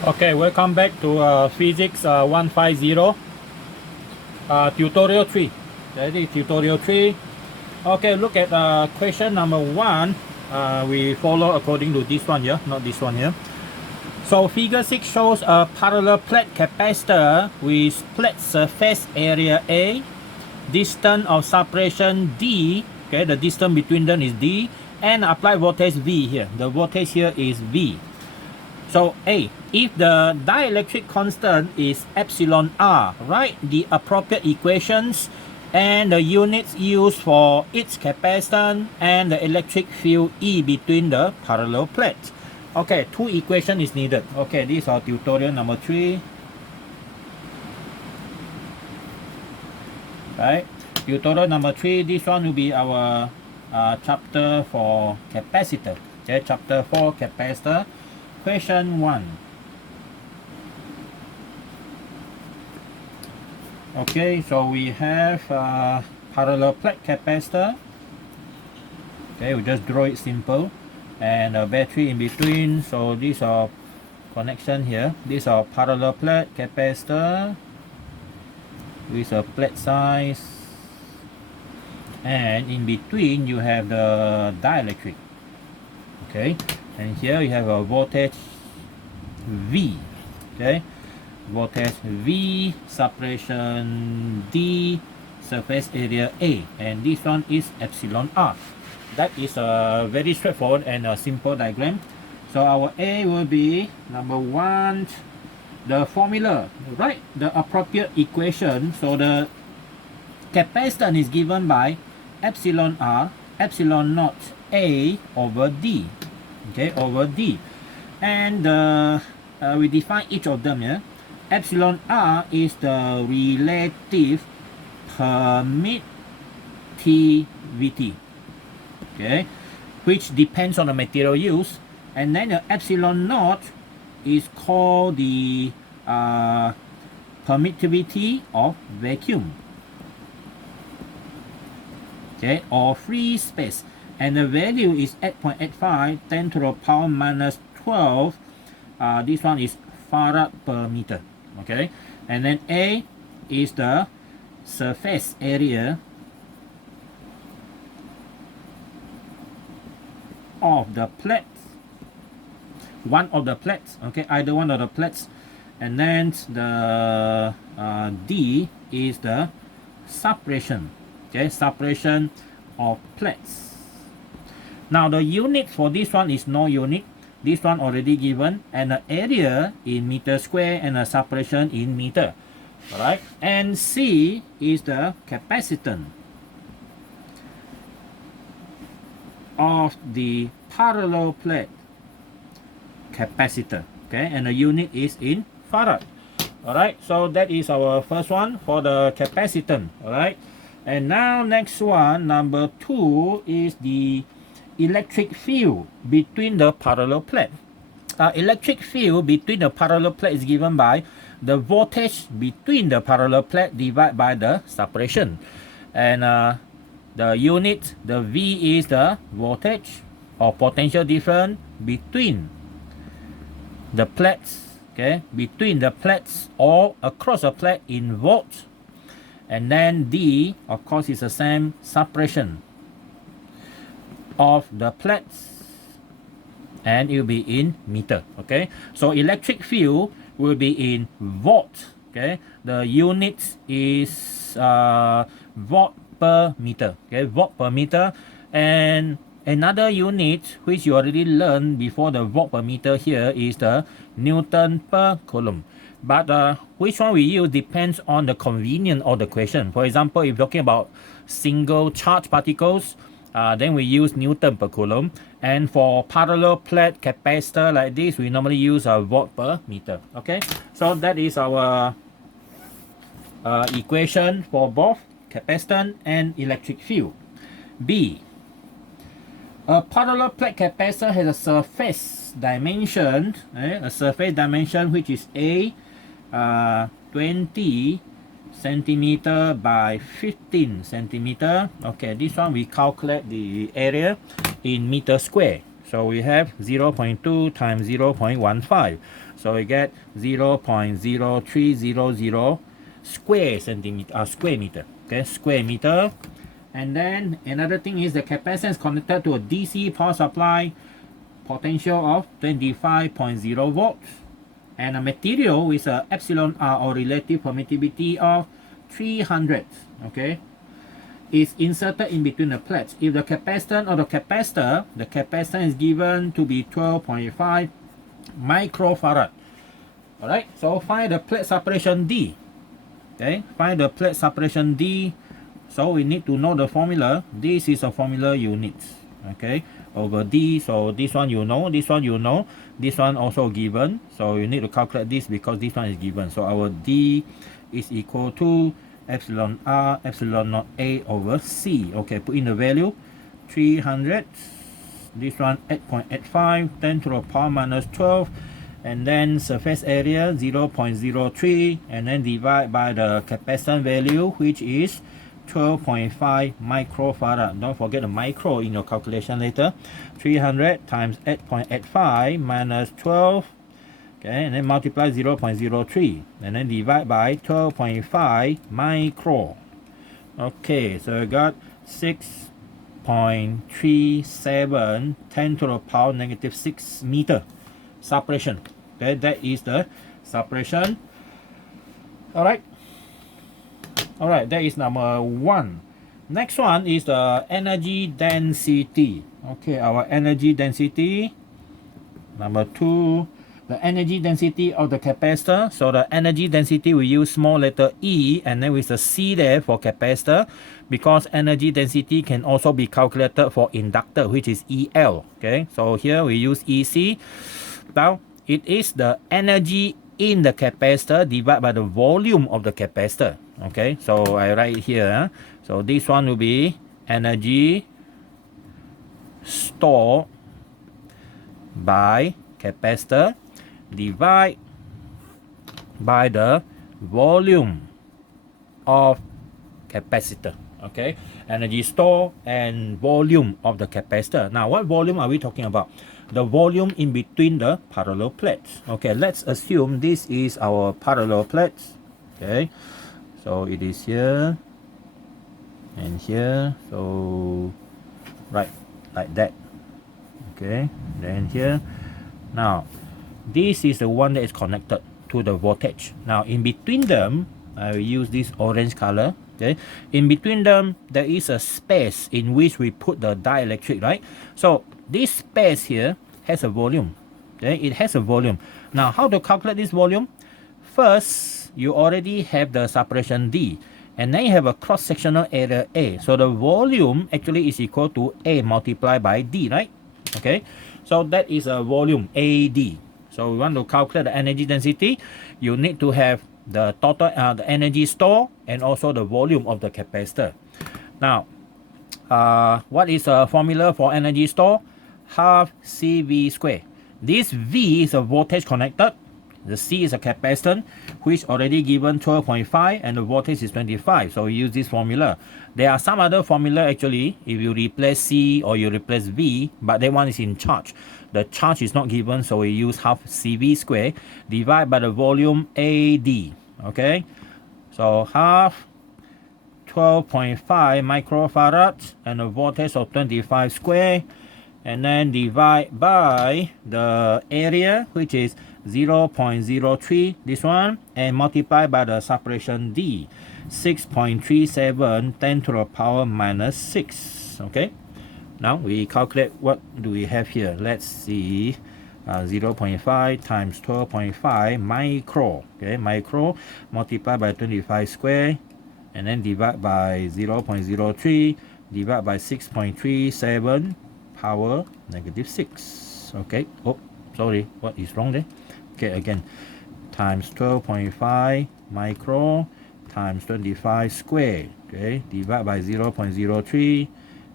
Okay, welcome back to Physics 150 Tutorial 3. That is Tutorial 3. Okay, look at question number 1. We follow according to this one here, not this one here. So figure 6 shows a parallel plate capacitor with plate surface area A, distance of separation D, okay, the distance between them is D, and applied voltage V here. The voltage here is V. So A, if the dielectric constant is epsilon R, write the appropriate equations and the units used for its capacitance and the electric field E between the parallel plates. Okay, two equations is needed. Okay, this is our tutorial number 3. Right, tutorial number 3, this one will be our chapter for capacitor. Okay, chapter 4 capacitor. Question 1. Okay, so we have parallel plate capacitor. Okay, we just draw it simple, and a battery in between. So these are connection here. These are parallel plate capacitor with a plate size, and in between you have the dielectric. Okay, and here you have a voltage V. Okay, voltage V, separation D, surface area A, and this one is epsilon R. That is a very straightforward and a simple diagram. So our A will be number 1, the formula, right? The appropriate equation. So the capacitance is given by epsilon R, epsilon naught A over D. Okay, over D, and we define each of them here. Epsilon R is the relative permittivity, okay, which depends on the material used, and then the epsilon naught is called the permittivity of vacuum, okay, or free space, and the value is 8.85 10 to the power minus 12. This one is Farad per meter. Okay, and then A is the surface area of the plate, one of the plates, okay, either one of the plates, and then the D is the separation, okay, separation of plates. Now the unit for this one is no unit. This one already given, and the area in meter square and the separation in meter. Alright, and C is the capacitance of the parallel plate capacitor. Okay, and the unit is in Farad. Alright, so that is our first one for the capacitance. Alright, and now next one, number 2, is the electric field between the parallel plate. Electric field between the parallel plate is given by the voltage between the parallel plate divided by the separation, and the unit, the V, is the voltage or potential difference between the plates, okay, between the plates or across a plate in volts, and then D, of course, is the same, separation of the plates, and it will be in meter. Okay, so electric field will be in volt. Okay, the unit is volt per meter. Okay, volt per meter, and another unit which you already learned before the volt per meter here is the Newton per coulomb. But which one we use depends on the convenience of the question. For example, if you're talking about single charge particles, then we use Newton per coulomb, and for parallel plate capacitor like this, we normally use a volt per meter. Okay, so that is our equation for both capacitance and electric field. B, a parallel plate capacitor has a surface dimension, a surface dimension which is A, 20 centimeter by 15 centimeter. Okay, this one we calculate the area in meter square. So we have 0.2 times 0.15. So we get 0.0300 square meter. Okay, square meter. And then another thing is the capacitance connected to a DC power supply, potential of 25.0 volts. And a material with a epsilon R or relative permittivity of 300. Okay, is inserted in between the plates. If the capacitance or the capacitance is given to be 12.5 microfarad. Alright, so find the plate separation D. Okay, find the plate separation D. So we need to know the formula. This is a formula units. Okay, over D. So this one you know, this one you know, this one also given. So you need to calculate this because this one is given. So our D is equal to epsilon R epsilon naught A over C. Okay, put in the value 300. This one 8.85, 10 to the power minus 12, and then surface area 0.03, and then divide by the capacitance value, which is 12.5 microfarad. Don't forget the micro in your calculation later. 300 times 8.85 minus 12. Okay, and then multiply 0.03 and then divide by 12.5 micro. Okay, so I got 6.37 10 to the power negative 6 meter separation. Okay, that is the separation. Alright, that is number 1. Next one is the energy density. Okay, our energy density. Number 2, the energy density of the capacitor. So the energy density we use small letter E and then with the C there for capacitor, because energy density can also be calculated for inductor, which is EL. Okay, so here we use EC. Now it is the energy in the capacitor divided by the volume of the capacitor. Okay, so I write here. So this one will be energy stored by capacitor divide by the volume of capacitor. Okay, energy stored and volume of the capacitor. Now what volume are we talking about? The volume in between the parallel plates. Okay, let's assume this is our parallel plates. Okay, so it is here and here, so right like that. Okay, then here. Now this is the one that is connected to the voltage. Now in between them, I will use this orange color. Okay, in between them there is a space in which we put the dielectric, right? So this space here has a volume. Okay, it has a volume. Now how to calculate this volume? First, you already have the separation D, and then you have a cross-sectional area A. So the volume actually is equal to A multiplied by D, right? Okay, so that is a volume AD. So we want to calculate the energy density. You need to have the total the energy stored and also the volume of the capacitor. Now, what is a formula for energy stored? Half CV square. This V is a voltage connected. The C is a capacitance, which already given 12.5 and the voltage is 25. So we use this formula. There are some other formula actually, if you replace C or you replace V, but that one is in charge. The charge is not given, so we use half CV square divided by the volume AD. Okay, so half 12.5 microfarad and a voltage of 25 square, and then divide by the area, which is 0.03, this one, and multiply by the separation D, 6.37 10 to the power minus 6. Okay, now we calculate what do we have here. Let's see. 0.5 times 12.5 micro. Okay, micro multiply by 25 square and then divide by 0.03 divide by 6.37 power negative 6. Okay, oh sorry, what is wrong there? Okay, again, times 12.5 micro times 25 square. Okay, divide by 0.03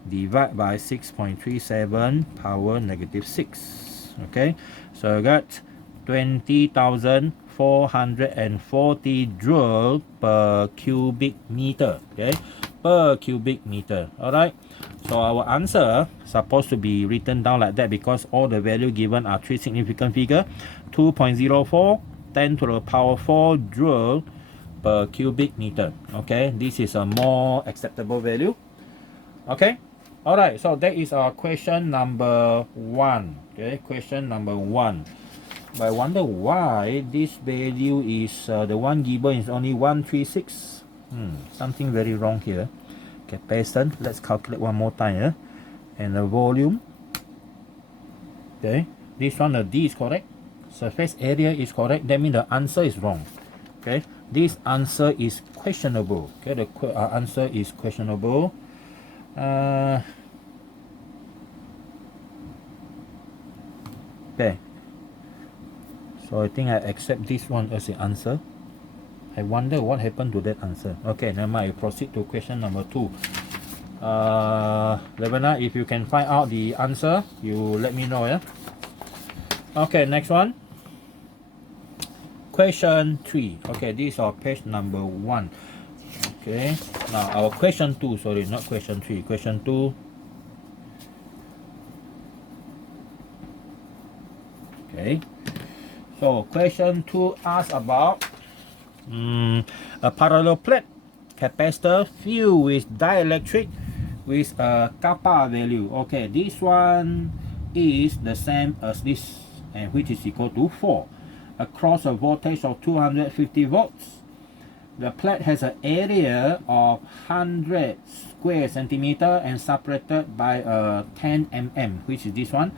divide by 6.37 power negative 6. Okay, so I got 20,440 joule per cubic meter. Okay, per cubic meter. Alright, so our answer supposed to be written down like that because all the value given are three significant figure. 2.04, 10 to the power 4 joule per cubic meter. Okay, this is a more acceptable value. Okay, alright, so that is our question number 1. Okay, question number 1. But I wonder why this value is the one given is only 136. Something very wrong here. Capacitance, let's calculate one more time. And the volume. Okay, this one, the D is correct. Surface area is correct. That means the answer is wrong. Okay, this answer is questionable. Okay, the answer is questionable. Okay, so I think I accept this one as the answer. I wonder what happened to that answer. Okay, never mind. I proceed to question number 2. Levena, if you can find out the answer, you let me know. Yeah. Okay, next one. Question 3. Okay, this is our page number 1. Okay, now our question 2. Sorry, not question 3. Question 2. Okay. So question 2 asks about a parallel plate capacitor filled with dielectric with a kappa value. Okay, this one is the same as this, and which is equal to 4 across a voltage of 250 volts. The plate has an area of 100 square centimeter and separated by a 10 mm, which is this one,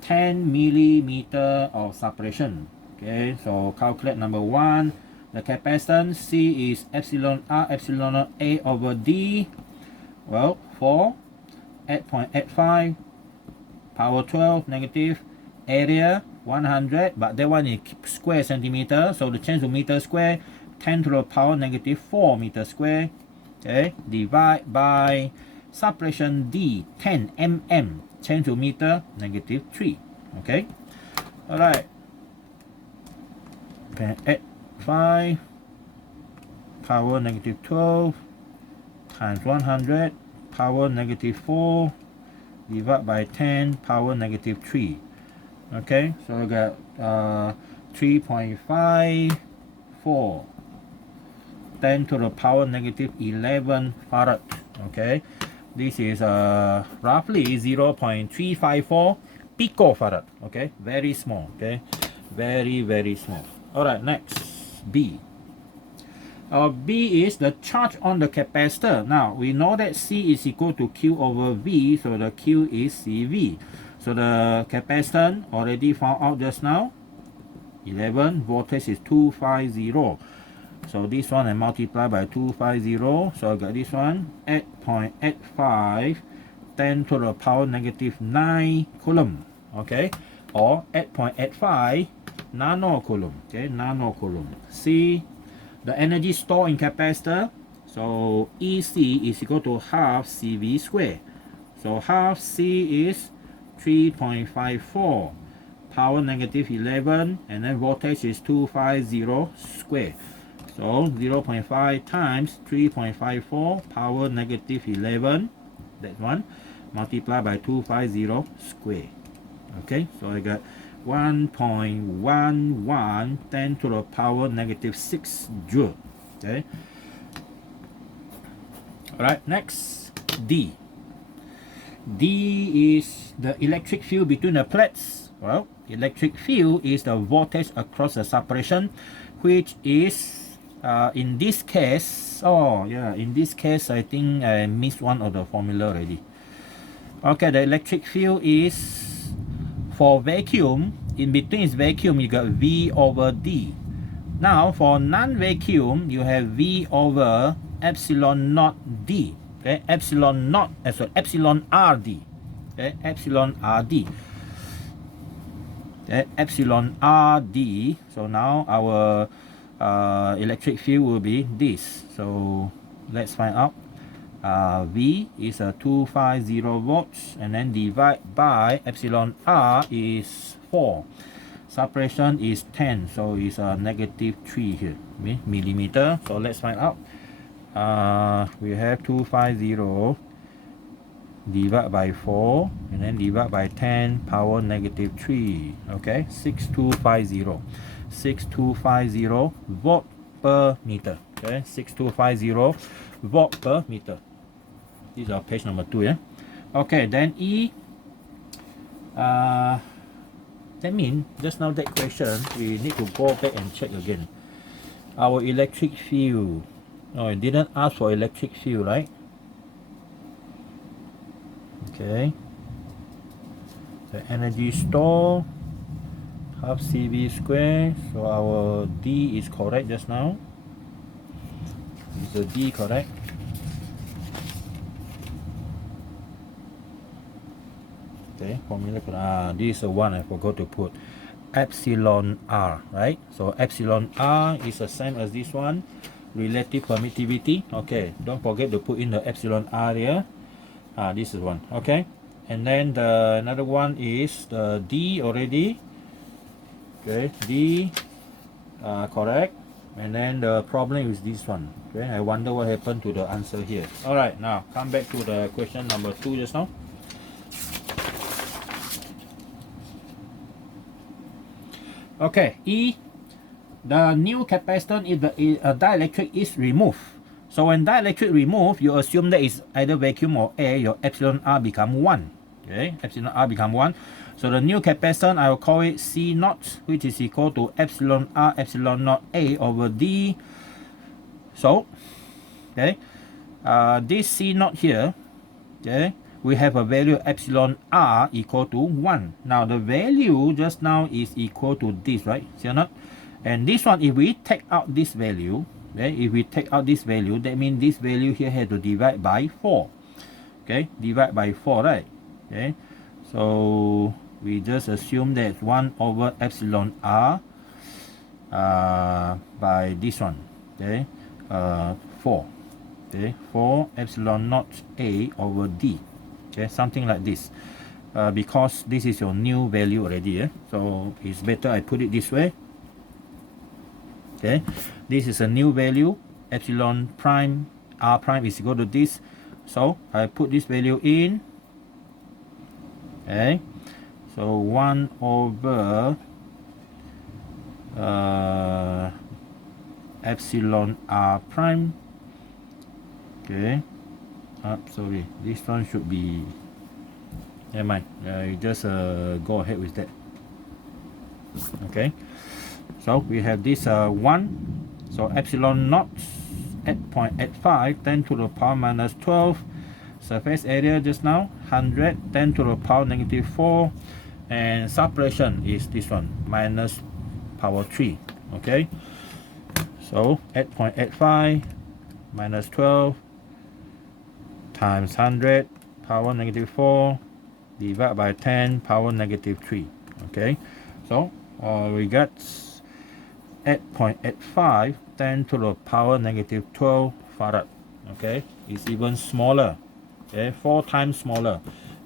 10 millimeter of separation. Okay, so calculate number 1. The capacitance C is epsilon R epsilon A over D. Well, 4, 8.85, power 12, negative, area 100, but that one is square centimeter, so the change to meter square, 10 to the power negative 4 meter square. Okay, divide by separation D, 10 mm, change to meter negative 3. Okay, alright. Okay, 5 power negative 12 times 100 power negative 4 divided by 10 power negative 3. Okay, so we got 3.54 10 to the power negative 11 farad. Okay, this is roughly 0.354 picofarad. Okay, very small. Okay, very small. Alright, next, B. B is the charge on the capacitor. Now, we know that C is equal to Q over V, so the Q is CV. So the capacitance already found out just now, 11, voltage is 250. So this one I multiply by 250, so I got this one, 8.85, 10 to the power negative 9 coulomb. Okay, or 8.85 nano coulomb. Okay, nano coulomb. C, the energy stored in capacitor, so EC is equal to half CV square. So half C is 3.54 power negative 11, and then voltage is 250 square. So 0.5 times 3.54 power negative 11, that one, multiply by 250 square. Okay, so I got 1.11 10 to the power negative 6 joule. Okay, alright, next, D. D is the electric field between the plates. Well, electric field is the voltage across the separation, which is in this case, in this case I think I missed one of the formula already. Okay, the electric field is, for vacuum, in between is vacuum, you got V over D. Now for non-vacuum, you have V over epsilon naught D. Okay, epsilon naught, so epsilon RD. Okay, epsilon RD. Okay, epsilon RD. So now our electric field will be this. So let's find out. V is a 250 volts, and then divide by epsilon R is 4. Separation is 10, so it's a negative 3 here, okay, millimeter. So let's find out. we have 250 divided by 4 and then divide by 10 power negative 3. Okay, 6250 volt per meter. Okay, 6250 volt per meter. These are page number 2. Yeah. Okay, then E. That means just now that question we need to go back and check again. Our electric field. No, it didn't ask for electric field, right? Okay. The energy store half CV square. So our D is correct just now. Is the D correct? Okay, formula. This is the one I forgot to put. Epsilon R, right? So epsilon R is the same as this one. Relative permittivity. Okay, don't forget to put in the epsilon R here. This is one. Okay, and then the another one is the D already. Okay, D, correct. And then the problem is this one. Okay, I wonder what happened to the answer here. All right, now come back to the question number 2 just now. Okay, E, the new capacitance if the dielectric is removed. So when dielectric removed, you assume that is either vacuum or air, your epsilon R become 1. Okay, epsilon R become 1. So the new capacitance, I will call it C naught, which is equal to epsilon R epsilon naught A over D. So, okay, this C naught here, okay, we have a value epsilon R equal to 1. Now the value just now is equal to this, right? See or not? And this one, if we take out this value, okay, if we take out this value, that means this value here had to divide by 4. Okay, divide by 4, right? Okay, so we just assume that 1 over epsilon R by this one, okay, 4. Okay, 4 epsilon naught A over D. Okay, something like this. Because this is your new value already, so it's better I put it this way. Okay, this is a new value, epsilon prime R prime is equal to this, so I put this value in. Okay, so 1 over epsilon R prime. Okay, sorry, this one should be, never mind, you just go ahead with that. Okay, so we have this 1, so epsilon naught at 0.85 10 to the power minus 12, surface area just now 100 10 to the power negative 4, and suppression is this one minus power 3. Okay, so at 0.85 minus 12 times 100 power negative 4 divided by 10 power negative 3. Okay, so we got at 0.85 10 to the power negative 12 farad. Okay, it's even smaller. Okay, 4 times smaller.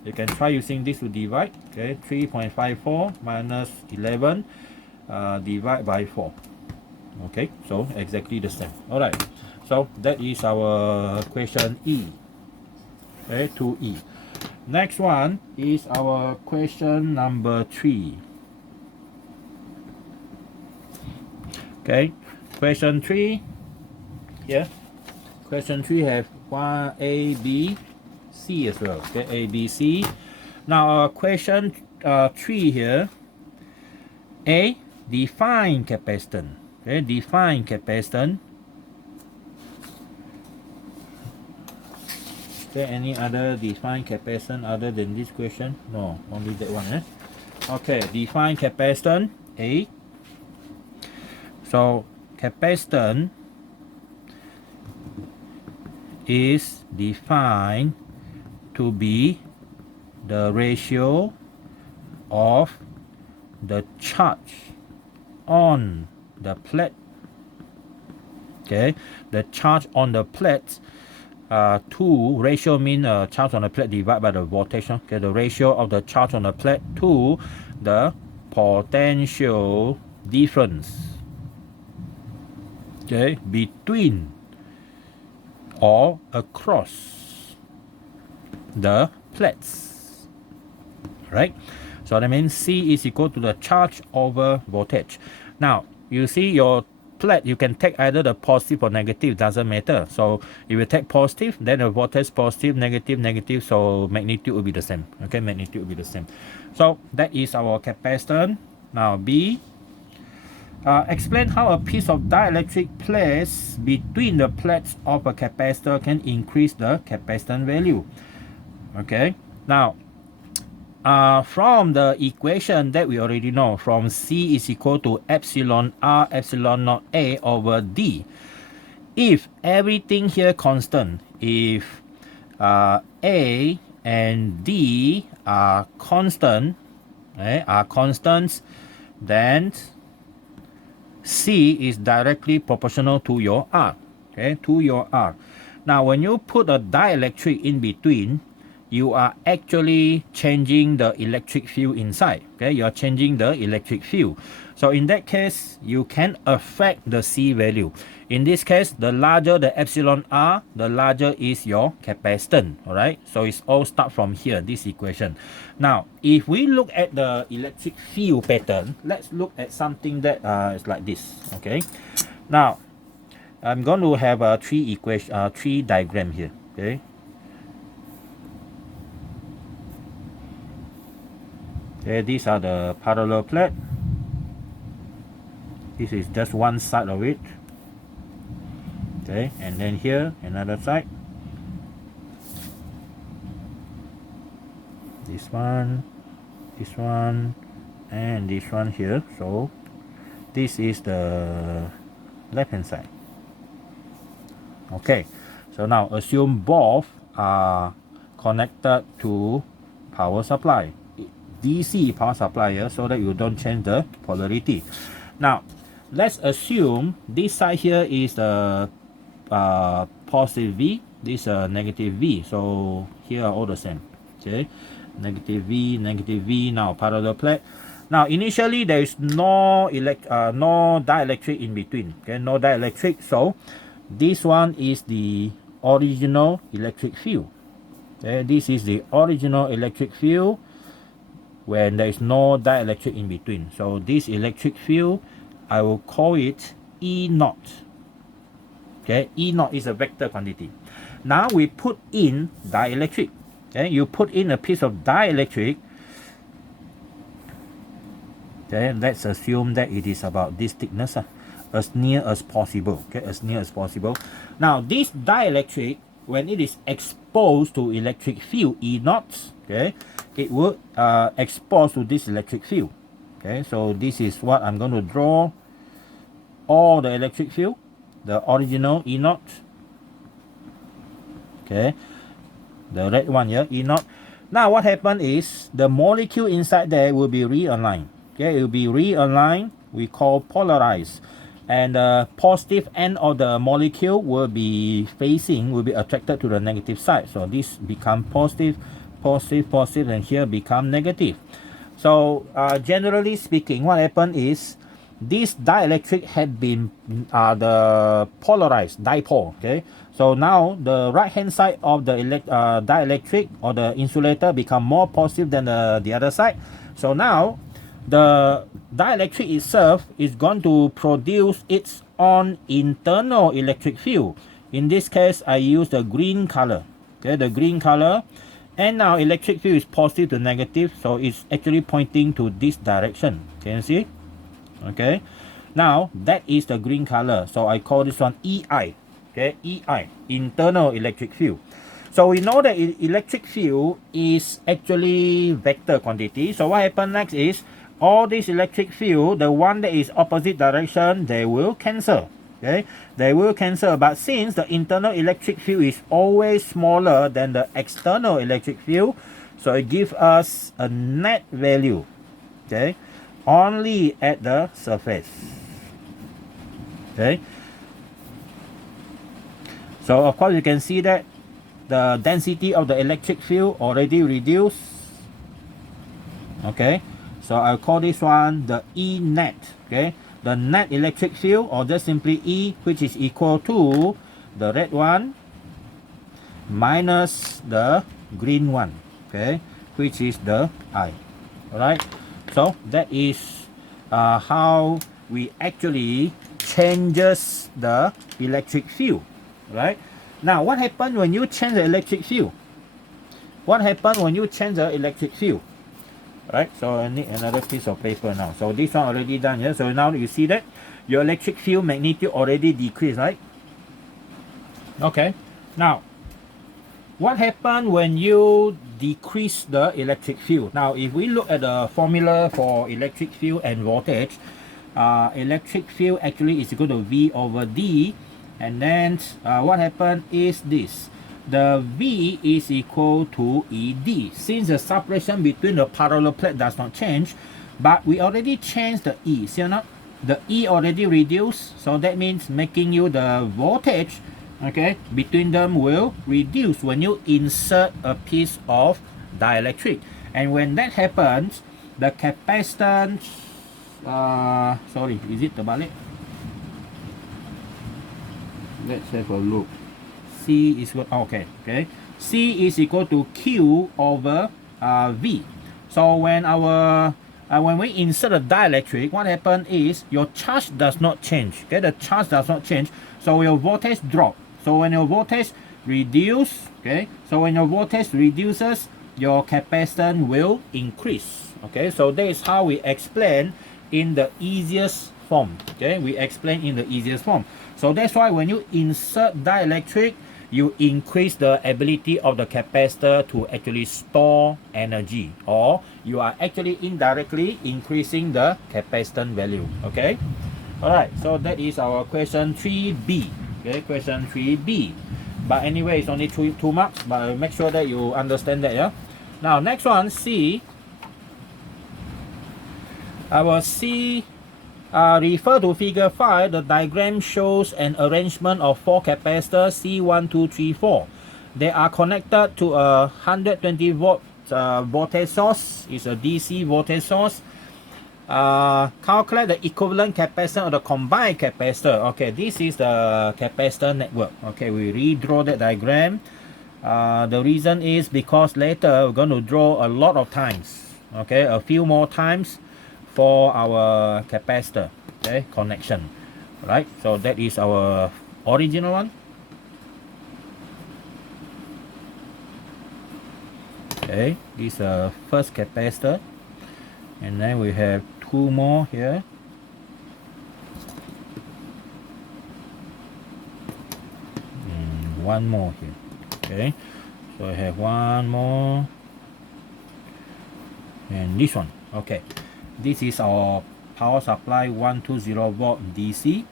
You can try using this to divide. Okay, 3.54 minus 11 divide by 4. Okay, so exactly the same. All right, so that is our question E. Okay, 2E. Next one is our question number 3. Okay, question 3 here. Question 3 have 1 A, B, C as well. Okay, A, B, C. Now question 3 here. A, define capacitance. Okay, define capacitance. Is there any other define capacitance other than this question? No, only that one. Okay, define capacitance A. So capacitance is defined to be the ratio of the charge on the plate. Okay, the charge on the plate. Ratio mean charge on the plate divided by the voltage. Okay, the ratio of the charge on the plate to the potential difference. Okay, between or across the plates, right? So that means C is equal to the charge over voltage. Now you see your plate, you can take either the positive or negative, doesn't matter. So if you take positive, then the voltage positive, negative, negative, so magnitude will be the same. Okay, magnitude will be the same. So that is our capacitance. Now B, explain how a piece of dielectric placed between the plates of a capacitor can increase the capacitance value. Okay, now from the equation that we already know, from C is equal to epsilon R epsilon naught A over D. If everything here constant, if A and D are constant, are constants, then C is directly proportional to your R, okay, to your R. Now when you put a dielectric in between, you are actually changing the electric field inside, okay, you are changing the electric field. So in that case, you can affect the C value. In this case, the larger the epsilon R, the larger is your capacitance, alright? So it's all start from here, this equation. Now, if we look at the electric field pattern, let's look at something that is like this, okay? Now, I'm going to have three diagram here, okay? Okay, these are the parallel plate. This is just one side of it. Okay, and then here another side. This one, and this one here. So this is the left hand side. Okay, so now assume both are connected to power supply, DC power supply here, so that you don't change the polarity. Now let's assume this side here is the positive V, this negative V. So here are all the same. Okay, negative V. Now parallel plate. Now initially there is no dielectric in between. Okay, no dielectric. So this one is the original electric field. Okay, this is the original electric field when there is no dielectric in between. So this electric field, I will call it E naught. Okay, E naught is a vector quantity. Now we put in dielectric. Okay, you put in a piece of dielectric. Okay, let's assume that it is about this thickness, as near as possible. Okay, as near as possible. Now this dielectric, when it is exposed to electric field E naught, okay, it will expose to this electric field. Okay, so this is what I'm going to draw. All the electric field, the original E naught. Okay, the red one here, E naught. Now what happened is the molecule inside there will be realigned. Okay, it will be realigned. We call polarized, and the positive end of the molecule will be attracted to the negative side. So this become positive, and here become negative. So generally speaking, what happened is this dielectric had been the polarized dipole. Okay, so now the right hand side of the dielectric or the insulator become more positive than the other side. So now the dielectric itself is going to produce its own internal electric field. In this case, I use the green color. Okay, the green color. And now electric field is positive to negative, so it's actually pointing to this direction. Can you see? Okay. Now that is the green color, so I call this one EI. Okay, EI, internal electric field. So we know that electric field is actually vector quantity. So what happens next is all this electric field, the one that is opposite direction, they will cancel. Okay, they will cancel. But since the internal electric field is always smaller than the external electric field, so it gives us a net value. Okay, only at the surface. Okay, so of course you can see that the density of the electric field already reduced. Okay, so I'll call this one the E net. Okay, the net electric field, or just simply E, which is equal to the red one minus the green one, okay, which is the I. Alright, so that is how we actually changes the electric field. Right, now what happens when you change the electric field? What happens when you change the electric field? Right, so I need another piece of paper now. So this one already done here. So now you see that your electric field magnitude already decreased, right? Okay, now what happens when you decrease the electric field? Now if we look at the formula for electric field and voltage, electric field actually is equal to V over D, and then what happened is this: the V is equal to ED. Since the separation between the parallel plate does not change, but we already changed the E. See or not? The E already reduced, so that means making you the voltage, okay, between them will reduce when you insert a piece of dielectric. And when that happens, the capacitance, sorry, is it terbalik? Let's have a look. C is equal, okay, C is equal to Q over V. So when we insert a dielectric, what happens is your charge does not change. Okay, the charge does not change, so your voltage drop. So when your voltage reduce, okay, so when your voltage reduces, your capacitance will increase. Okay, so that is how we explain in the easiest form. Okay, we explain in the easiest form. So that's why when you insert dielectric, you increase the ability of the capacitor to actually store energy, or you are actually indirectly increasing the capacitance value. Okay, all right, so that is our question 3B. Okay, question 3B, but anyway it's only two marks, but I'll make sure that you understand that. Yeah, now next one, C. Our C, refer to figure 5. The diagram shows an arrangement of 4 capacitors C1, 2, 3, 4. They are connected to a 120 volt voltage source. It's a DC voltage source. Calculate the equivalent capacitance of the combined capacitor. Okay, this is the capacitor network. Okay, we redraw that diagram. The reason is because later we're going to draw a lot of times. Okay, a few more times for our capacitor, okay, connection. Right, so that is our original one. Okay, this is the first capacitor, and then we have 2 more here. And 1 more here. Okay, so I have 1 more, and this one. Okay, this is our power supply 120 volt DC,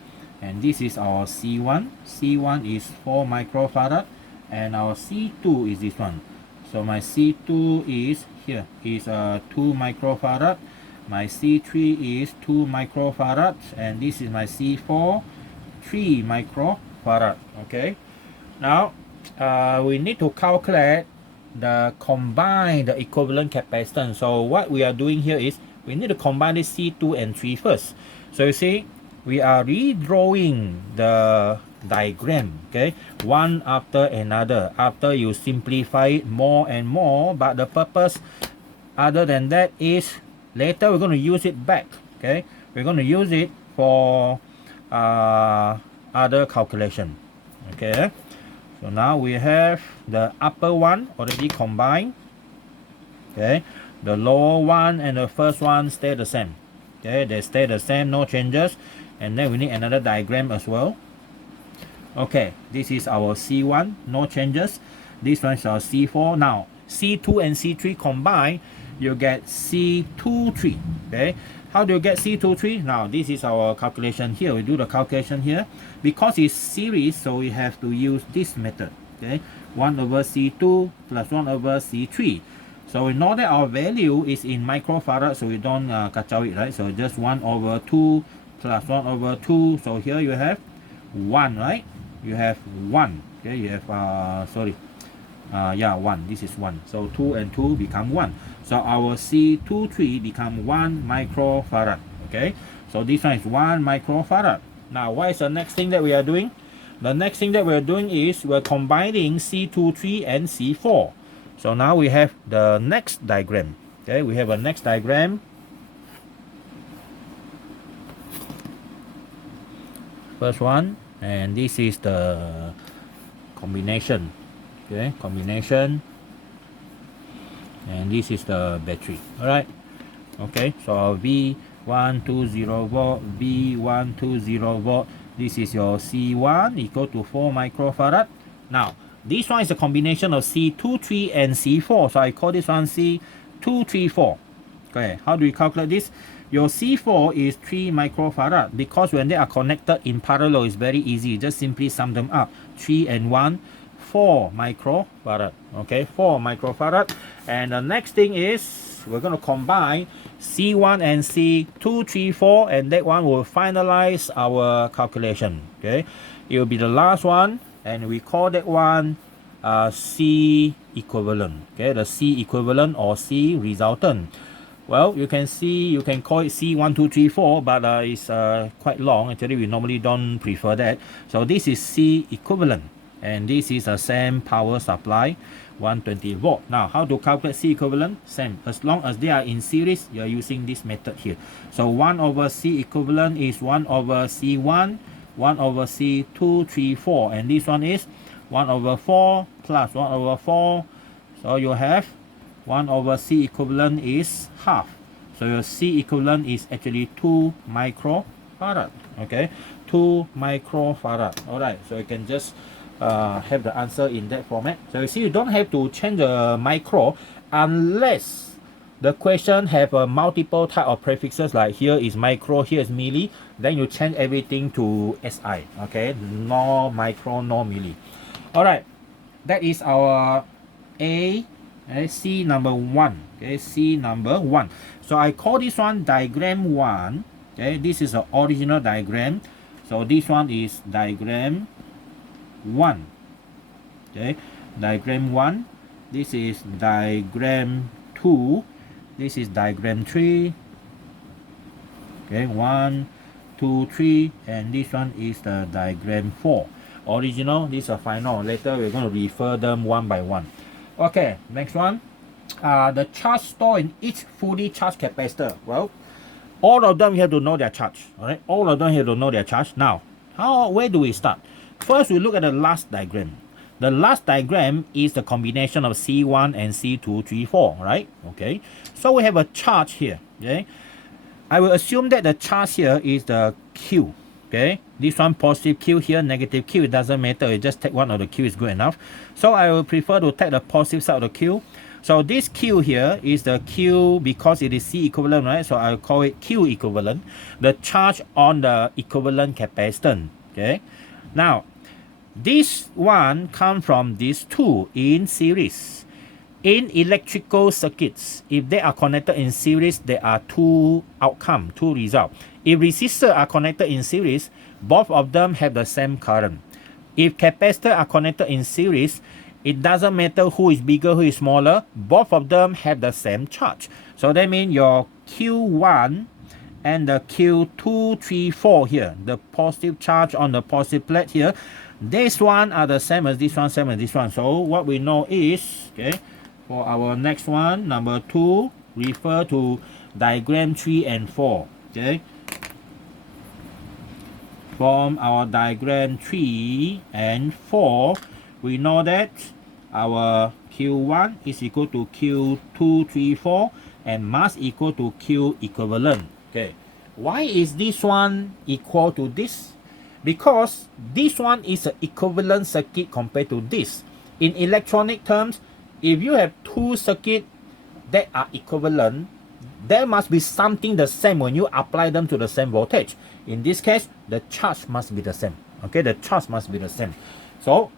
and this is our C1. C1 is 4 microfarad, and our C2 is this one. So my C2 is here, is 2 microfarad. My C3 is 2 microfarad, and this is my C4, 3 microfarad. Okay, now we need to calculate the combined, the equivalent capacitance. So what we are doing here is we need to combine this C2 and 3 first. So you see, we are redrawing the diagram, okay, one after another, after you simplify it more and more. But the purpose other than that is later we're going to use it back. Okay, we're going to use it for other calculation. Okay, so now we have the upper one already combined. Okay, the lower one and the first one stay the same. Okay, they stay the same, no changes. And then we need another diagram as well. Okay, this is our C1, no changes. This one is our C4. Now C2 and C3 combined, you get C23. Okay, how do you get C23? Now this is our calculation here. We do the calculation here because it's series, so we have to use this method. Okay, 1 over C2 plus 1 over C3. So we know that our value is in microfarad, so we don't kacau it, right? So just 1 over 2 plus 1 over 2. So here you have 1, right? You have 1. Okay, you have yeah, 1. This is 1. So 2 and 2 become 1. So our C23 become 1 microfarad. Okay, so this one is 1 microfarad. Now what is the next thing that we are doing? the next thing that we're doing is we're combining C23 and C4. So now we have the next diagram. Okay, we have a next diagram. First one, and this is the combination. Okay, combination, and this is the battery. All right. Okay, so V120 volt, V120 volt. This is your C1 equal to 4 microfarad. Now, this one is a combination of C23 and C4. So I call this one C234. Okay, how do we calculate this? Your C4 is 3 microfarad because when they are connected in parallel, it's very easy. Just simply sum them up. 3 and 1, 4 microfarad. Okay, 4 microfarad. And the next thing is we're going to combine C1 and C234, and that one will finalize our calculation. Okay, it will be the last one, and we call that one C equivalent. Okay, the C equivalent or C resultant. Well, you can see, you can call it C1234, but it's quite long. Actually, we normally don't prefer that. So this is C equivalent, and this is the same power supply, 120 volt. Now, how to calculate C equivalent? Same. As long as they are in series, you are using this method here. So 1 over C equivalent is 1 over C1, 1 over C234, and this one is 1 over 4 plus 1 over 4. So you have 1 over C equivalent is half. So your C equivalent is actually 2 microfarad. Okay, 2 microfarad. Alright, so you can just have the answer in that format. So you see, you don't have to change the micro unless the question have a multiple type of prefixes, like here is micro, here is milli, then you change everything to SI. Okay, no micro, no milli. Alright, that is our C number 1. Okay, C number 1. So I call this one diagram 1. Okay, this is the original diagram. So this one is diagram 1. Okay, diagram 1. This is diagram 2. This is diagram 3. Okay, 1, 2, 3, and this one is the diagram 4. Original, these are final. Later we're going to refer them one by one. Okay, next one. The charge stored in each fully charged capacitor. Well, all of them you have to know their charge. Alright, all of them you have to know their charge. Now, where do we start? First, we look at the last diagram. The last diagram is the combination of C1 and C234, right? Okay, so we have a charge here. Okay, I will assume that the charge here is the Q. Okay, this one positive Q, here negative Q, it doesn't matter, you just take one of the Q is good enough. So I will prefer to take the positive side of the Q. So this Q here is the Q because it is C equivalent, right? So I'll call it Q equivalent, the charge on the equivalent capacitance. Okay, now this one comes from these two in series. In electrical circuits, if they are connected in series, there are two outcomes, two results. If resistors are connected in series, both of them have the same current. If capacitors are connected in series, it doesn't matter who is bigger, who is smaller, both of them have the same charge. So that means your Q1 and the Q234 here, the positive charge on the positive plate here, this one are the same as this one, same as this one. So what we know is, okay, for our next one, number 2, refer to diagram 3 and 4. Okay, from our diagram 3 and 4, we know that our Q1 is equal to Q234 and mass equal to Q equivalent. Okay, why is this one equal to this? Because this one is an equivalent circuit compared to this. In electronic terms, if you have two circuits that are equivalent, there must be something the same when you apply them to the same voltage. In this case, the charge must be the same. Okay, the charge must be the same. So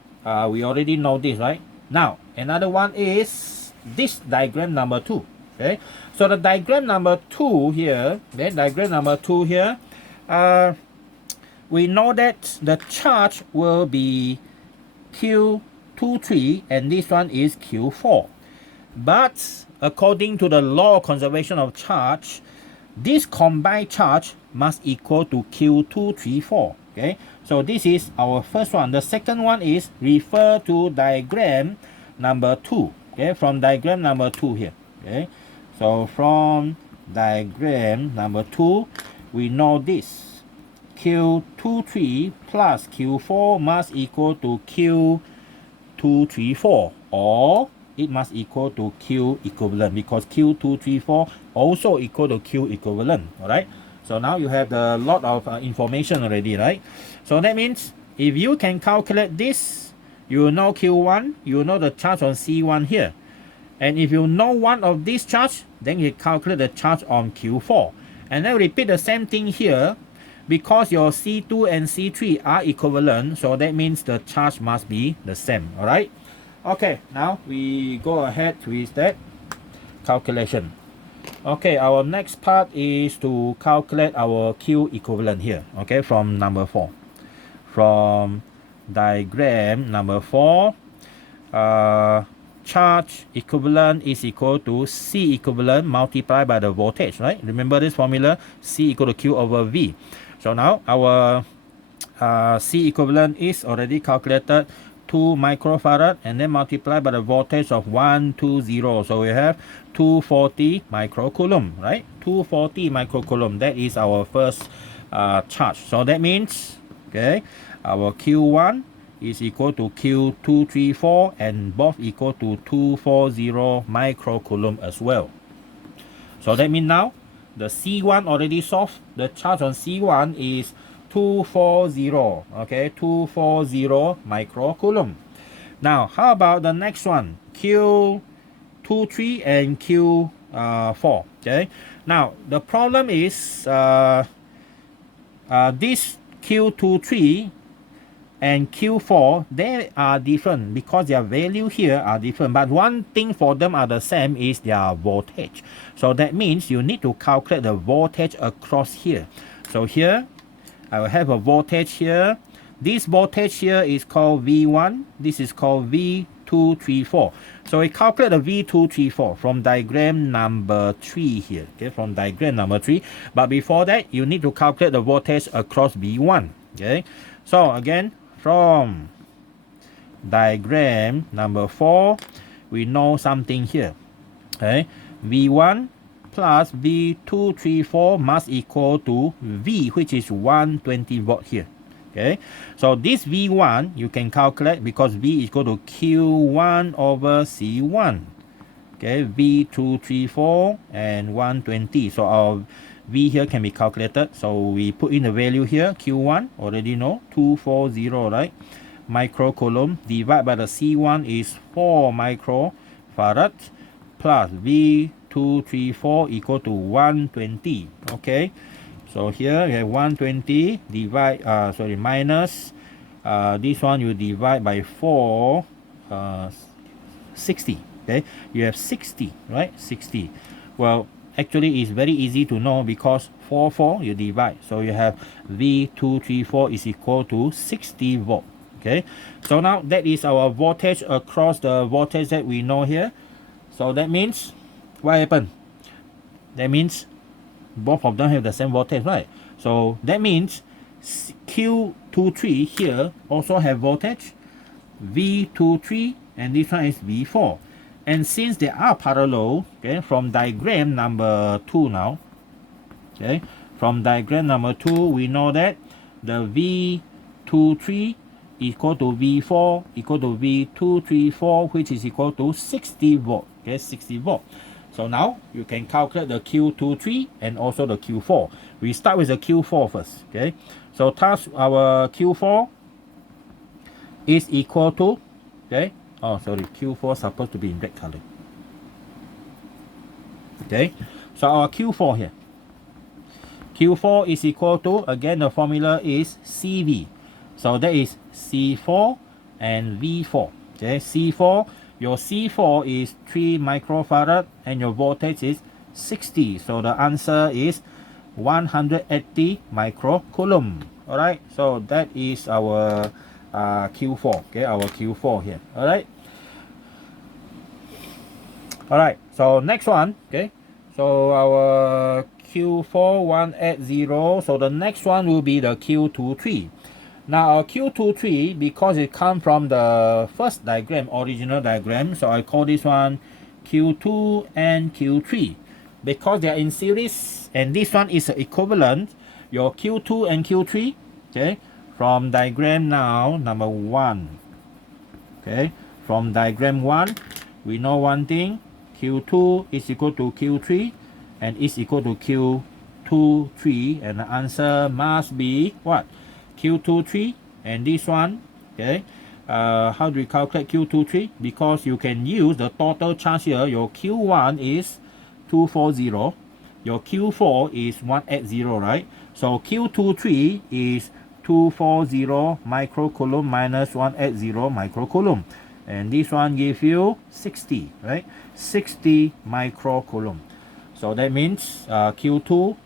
we already know this, right? Now, another one is this diagram number 2. Okay, so the diagram number 2 here, we know that the charge will be Q23 and this one is Q4. But according to the law of conservation of charge, this combined charge must equal to Q234. Okay, so this is our first one. The second one is refer to diagram number 2. Okay, from diagram number 2 here. Okay, so from diagram number 2, we know this. Q23 plus Q4 must equal to Q234, or it must equal to Q equivalent, because Q234 also equal to Q equivalent. All right, so now you have the lot of information already, right? So that means if you can calculate this, you know Q1, you know the charge on C1 here, and if you know one of these charge, then you calculate the charge on Q4, and then repeat the same thing here. Because your C2 and C3 are equivalent, so that means the charge must be the same. All right, okay, now we go ahead with that calculation. Okay, our next part is to calculate our Q equivalent here. Okay, from number 4, from diagram number 4, charge equivalent is equal to C equivalent multiplied by the voltage, right? Remember this formula, C equal to Q over V. So now our C equivalent is already calculated, 2 microfarad, and then multiplied by the voltage of 120. So we have 240 microcoulomb, right? 240 microcoulomb. That is our first charge. So that means, okay, our Q1 is equal to Q234, and both equal to 240 microcoulomb as well. So that means now the C1 already solved. The charge on C1 is 240, okay, 240 microcoulomb. Now, how about the next one, Q23 and Q4, okay? Now, the problem is this Q23 and Q4, they are different because their value here are different, but one thing for them are the same is their voltage. So that means you need to calculate the voltage across here. So here I will have a voltage here. This voltage here is called V1, this is called V234. So we calculate the V234 from diagram number 3 here, okay, from diagram number 3. But before that, you need to calculate the voltage across V1. Okay, so again, from diagram number 4, we know something here. Okay, V1 plus V234 must equal to V, which is 120 volt here. Okay, so this V1 you can calculate because V is equal to Q1 over C1. Okay, V234 and 120. So our V here can be calculated. So we put in the value here. Q1 already know 240, right? Microcoulomb divided by the C1 is 4 microfarad plus V234 equal to 120. Okay, so here we have 120 divide minus this one you divide by 4, 60. Okay, you have 60, right? 60. Well, actually it's very easy to know because 4 you divide, so you have V234 is equal to 60 volt. Okay, so now that is our voltage across the voltage that we know here. So that means what happened? That means both of them have the same voltage, right? So that means Q23 here also have voltage V23, and this one is V4. And since they are parallel, okay, from diagram number 2 now, okay, from diagram number 2, we know that the V23 equal to V4 equal to V234, which is equal to 60 volt, okay, 60 volt. So now you can calculate the Q23 and also the Q4. We start with the Q4 first, okay. So thus our Q4 is equal to, okay, oh sorry, Q4 supposed to be in red color. Okay, so our Q4 here, Q4 is equal to, again the formula is CV. So that is C4 and V4. Okay, C4, your C4 is 3 microfarad and your voltage is 60. So the answer is 180 microcoulomb. Alright, so that is our Q4. Okay, our Q4 here. Alright. Alright, so next one. Okay, So our Q4180, so the next one will be the Q23. Now our Q23, because it comes from the first diagram, original diagram, so I call this one Q2 and Q3. Because they are in series and this one is equivalent, your Q2 and Q3, okay, from diagram now, number 1, okay, from diagram 1, we know one thing, Q2 is equal to Q3 and is equal to Q23, and the answer must be what? Q23. And this one, okay, how do we calculate Q23? Because you can use the total charge here. Your Q1 is 240, your Q4 is 180, right? So Q23 is 240 microcoulomb minus 180 microcoulomb, and this one gives you 60, right? 60 microcoulomb. So that means Q2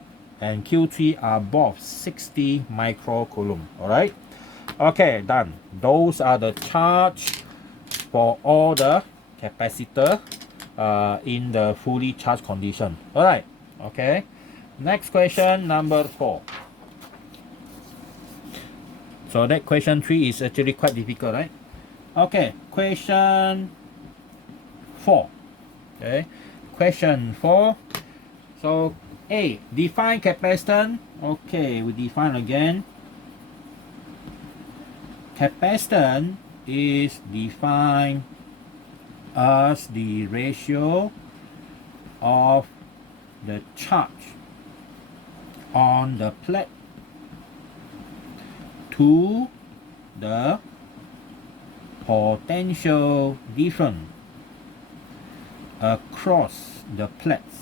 and Q3 are both 60 microcoulomb. All right, okay, done. Those are the charge for all the capacitor in the fully charged condition. All right, okay. Next question, number 4. So that question 3 is actually quite difficult, right? Okay, question 4. Okay, question 4. So A, define capacitance. Okay, we define again. Capacitance is defined as the ratio of the charge on the plate to the potential difference across the plates.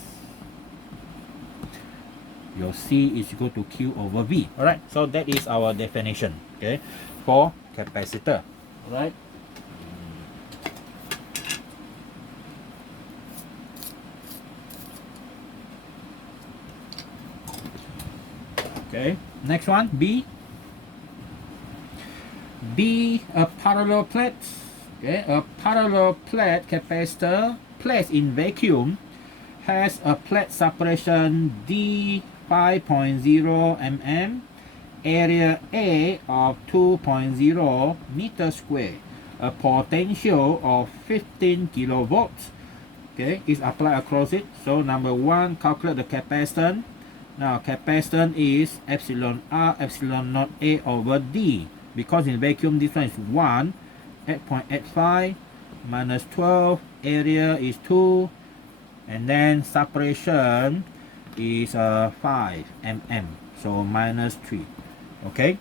Your C is equal to Q over V. Alright, so that is our definition, okay, for capacitor. Alright. Okay, next one, B. B, a parallel plate. Okay, a parallel plate capacitor placed in vacuum has a plate separation D 5.0 mm, area A of 2.0 meter square, a potential of 15 kilovolts. Okay, is applied across it. So number 1, calculate the capacitance. Now capacitance is epsilon R epsilon naught A over D. Because in vacuum this one is 1, 8.85 minus 12, area is 2, and then separation is 5 mm, so minus 3. Okay,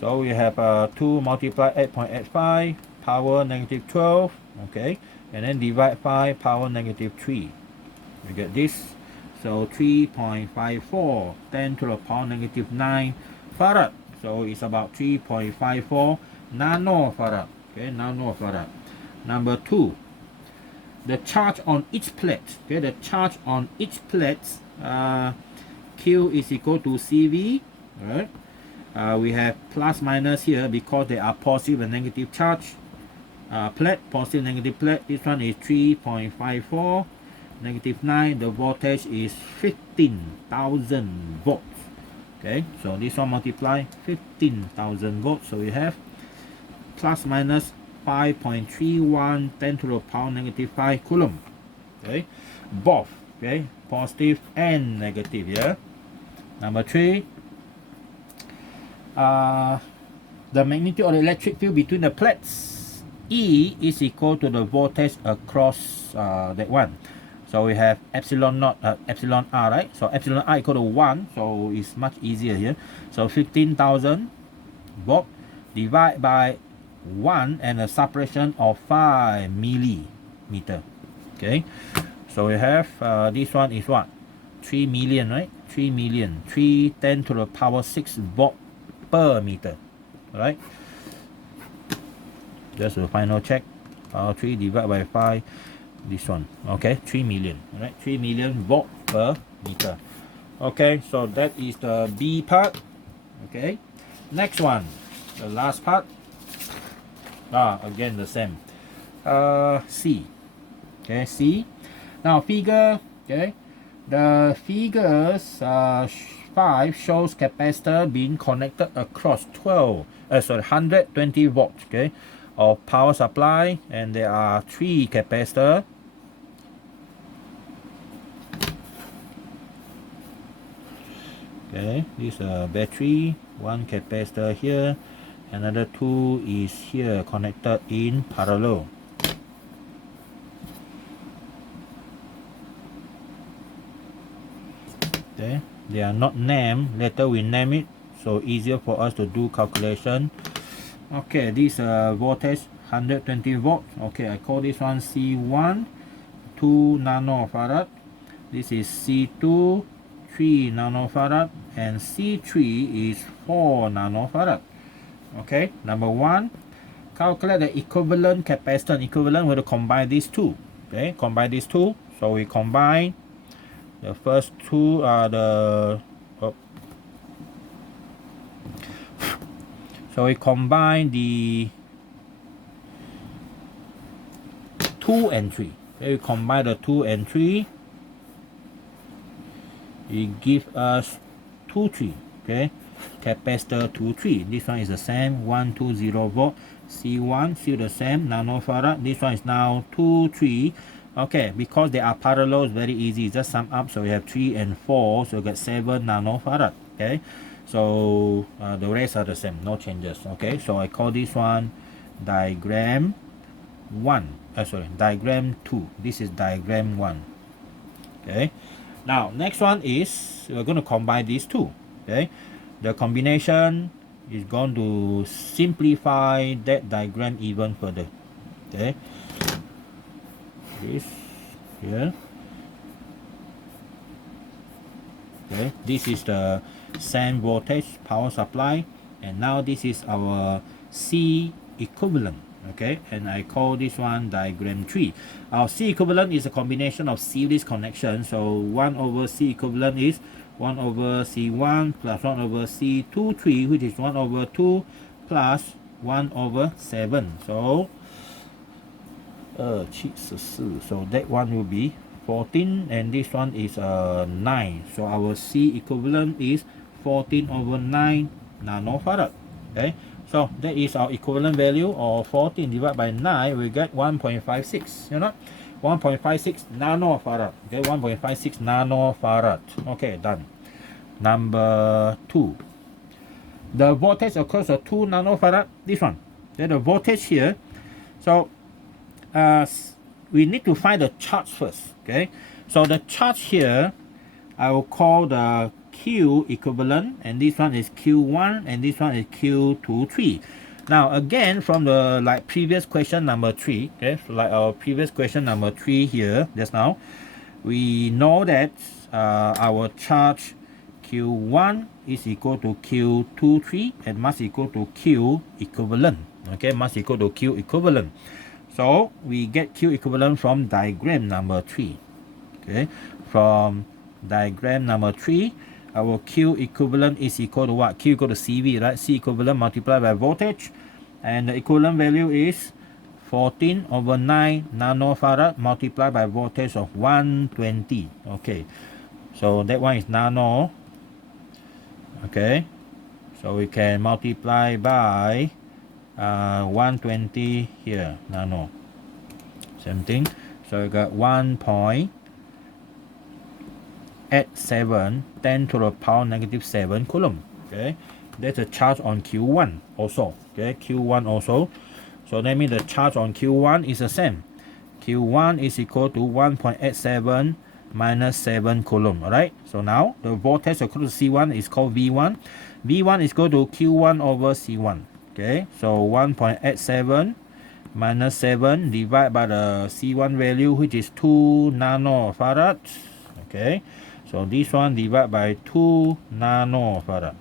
so we have 2 multiply 8.85 power negative 12, okay, and then divide 5 power negative 3. We get this. So 3.54 10 to the power negative 9 farad. So it's about 3.54 nano farad. Okay, nano farad. Number 2, the charge on each plate. Okay, the charge on each plate, Q is equal to CV. Right. We have plus minus here because they are positive and negative charge. Plate, positive negative plate. This one is 3.54 negative 9. The voltage is 15,000 volts. Okay, so this one multiply 15,000 volts. So we have plus minus 5.31 10 to the power negative 5 coulomb. Okay, both, okay, positive and negative. Yeah. Number 3, the magnitude of the electric field between the plates, E is equal to the voltage across that one. So we have epsilon naught, epsilon R, right? So epsilon R equal to 1, so it's much easier here. So 15,000 volt divided by 1 and a separation of 5 millimeter. Okay, so we have this one is what? 3 million, right? 3 million. 3 10 to the power 6 volt per meter. Alright. Just a final check. Power 3 divided by 5. This one, okay, 3 million. Alright, 3 million volt per meter. Okay, so that is the B part. Okay, next one, the last part. Again the same. C. Okay, C. Now figure. Okay, The figures 5 shows capacitor being connected across 120 volts, okay, of power supply, and there are 3 capacitors. Okay, this is a battery, 1 capacitor here, another 2 is here connected in parallel. Okay, they are not named, later we name it, so easier for us to do calculation. Okay, this voltage 120 volts. Okay, I call this one C1, 2 nano farad. This is C2, 3 nano farad, and C3 is 4 nano farad. Okay, number 1, calculate the equivalent capacitance. Equivalent, we will combine these two. Okay, combine these two. So we combine the first two are so we combine the 2 and 3. Okay, we combine the 2 and 3. It gives us 2, 3. Okay, capacitor 2, 3. This one is the same, 120 volt. C1 still the same, nanofarad. This one is now 2, 3. Okay, because they are parallel, it's very easy. Just sum up. So we have 3 and 4, so we get 7 nanofarad. Okay, so the rest are the same, no changes. Okay, so I call this one diagram 1. Diagram 2. This is diagram 1. Okay, now next one is we're going to combine these two. Okay, the combination is going to simplify that diagram even further. Okay, this here. Okay, this is the same voltage power supply, and now this is our C equivalent. Okay, and I call this one diagram 3. Our C equivalent is a combination of series connection, so 1 over C equivalent is 1 over C1 plus 1 over C23, which is 1 over 2 plus 1 over 7. So so that one will be 14, and this one is 9. So our C equivalent is 14 over 9 nanofarad. Okay, so that is our equivalent value of 14 divided by 9. We get 1.56. You know, 1.56 nanofarad. Okay, 1.56 nanofarad. Okay, done. Number 2. The voltage across the 2 nanofarad. This one. Then the voltage here. So we need to find the charge first. Okay, so the charge here I will call the Q equivalent, and this one is Q1 and this one is Q23. Now again, from the previous question number 3, okay, so like our previous question number 3 here just now, we know that our charge Q1 is equal to Q23 and must equal to Q equivalent. Okay, must equal to Q equivalent. So we get Q equivalent from diagram number 3. Okay, from diagram number 3, our Q equivalent is equal to what? Q equal to CV, right? C equivalent multiplied by voltage, and the equivalent value is 14 over 9 nanofarad multiplied by voltage of 120. Okay, so that one is nano. Okay, so we can multiply by 120 here, nano. Same thing. So we got 1.87 10 to the power negative 7 coulomb. Okay, that's a charge on Q1 also. Okay, Q1 also. So that means the charge on Q1 is the same. Q1 is equal to 1.87 minus 7 coulomb. Alright, so now the voltage across C1 is called V1. V1 is equal to Q1 over C1. Okay, so 1.87 minus 7 divided by the C1 value, which is 2 nanofarad. Okay, so this one divided by 2 nanofarad.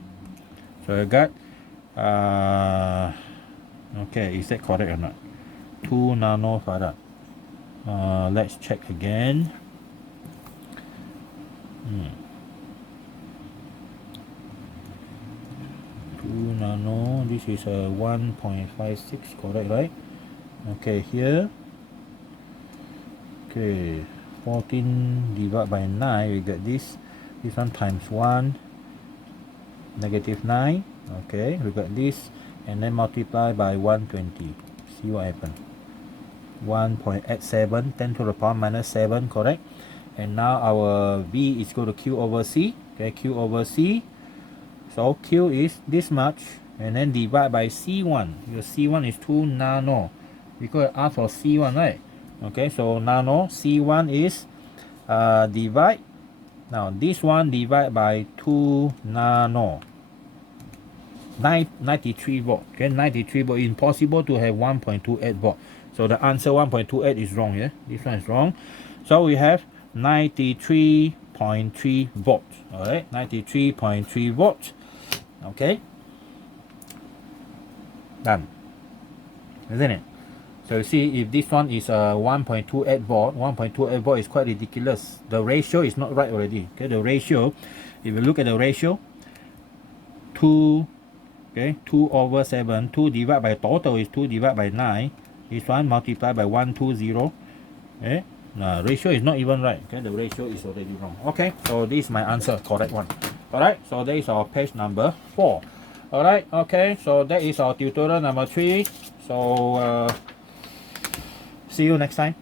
So I got okay, is that correct or not? 2 nanofarad. Let's check again. 2 nano, this is a 1.56, correct, right? Okay, here. Okay, 14 divided by 9, we get this one times 1, negative 9. Okay, we got this, and then multiply by 120. See what happens. 1.87, 10 to the power minus 7, correct? And now our V is equal to Q over C. Okay, Q over C. So Q is this much, and then divide by C1. Your C1 is 2 nano. Because I asked for C1, right? Okay, so nano, C1 is divide. Now this one divide by 2 nano. 93 volt. Okay, 93 volt. Impossible to have 1.28 volt. So the answer 1.28 is wrong. Yeah, this one is wrong. So we have 93.3 volts. All right, 93.3 volts. Okay, done. Isn't it? So you see, if this one is 1.28 volt, 1.28 volt is quite ridiculous. The ratio is not right already. Okay, the ratio, if you look at the ratio, 2, okay, 2 over 7, 2 divided by total is 2 divided by 9. This one multiplied by 120. Okay, ratio is not even right. Okay, the ratio is already wrong. Okay, so this is my answer, correct one. Alright, so that is our page number 4. Alright, okay, so that is our tutorial number 3. So see you next time.